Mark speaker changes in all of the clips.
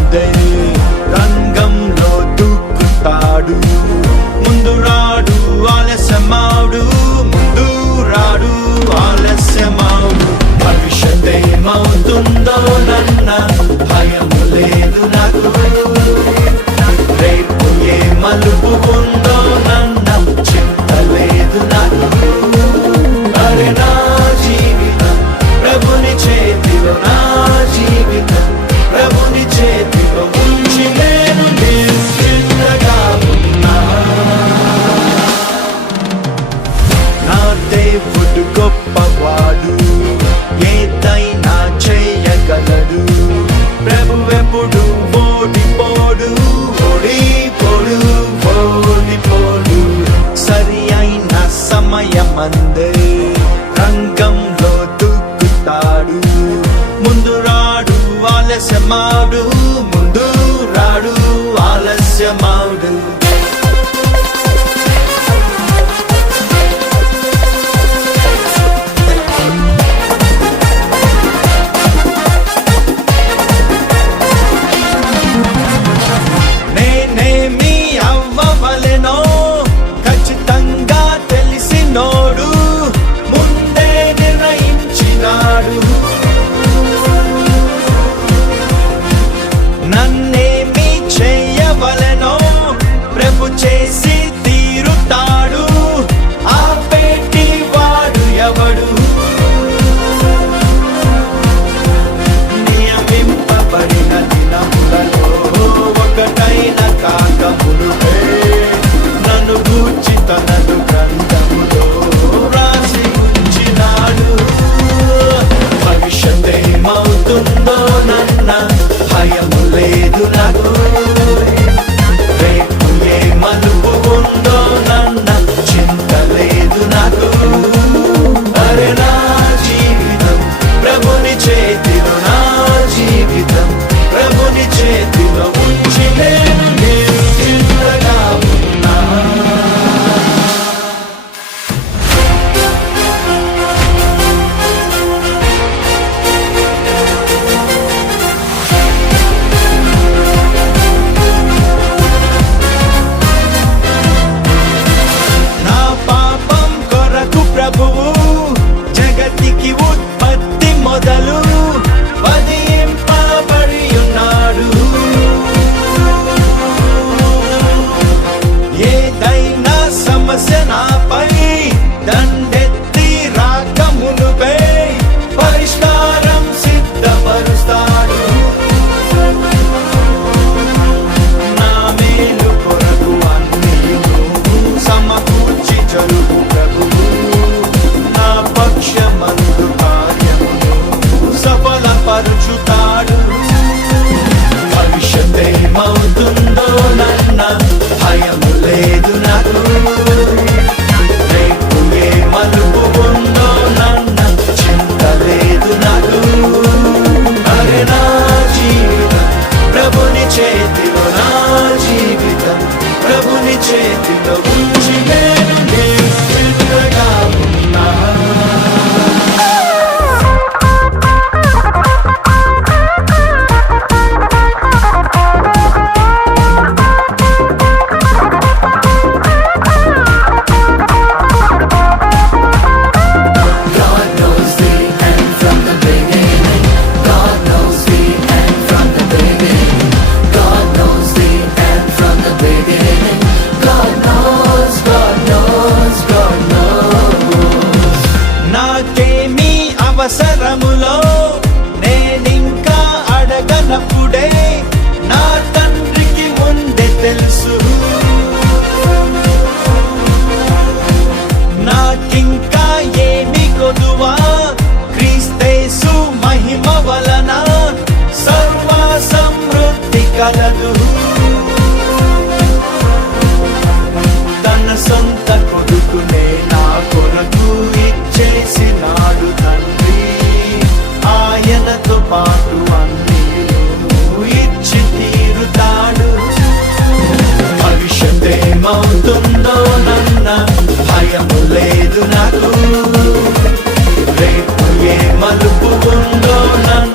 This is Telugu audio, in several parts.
Speaker 1: వద్దని రంగంలో దూకుతాడు. ముందు రాడు ఆలస్యమాడు ముందు రాడు ఆలస్యమాడు భవిష్యత్ ఏమవుతుందో నన్న భయం లేదు నాకు. రేపు ఏ మలుపు up none. కలదు. తన సొంత కొడుకునే నా కొరకు ఇచ్చేసినాడు తండ్రి. ఆయనతో పాటు అన్ని ఇచ్చి తీరుతాడు. భవిష్యత్తేమవుతుందో నన్న భయము లేదు నాకు. రేపు ఏ మలుపు ఉందో నన్ను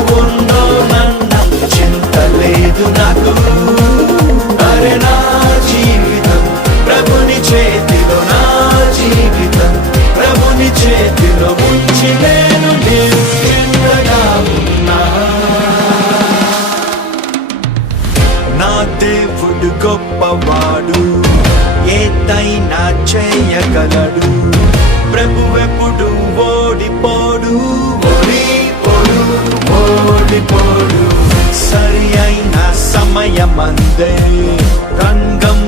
Speaker 1: ఉందో నన్ను చింత లేదు నాకు. అరే నా జీవితం ప్రభుని చేతిలో నా జీవితం ప్రభుని చేతిలో ఉంచి నేను చిన్నగా ఉన్నా. నా దేవుడు గొప్పవాడు ఏదైనా చేయగలడు. ప్రభువెప్పుడు ఓడిపోడు. ஓடி போடு சரியான சமயம் அந்த ரங்கம்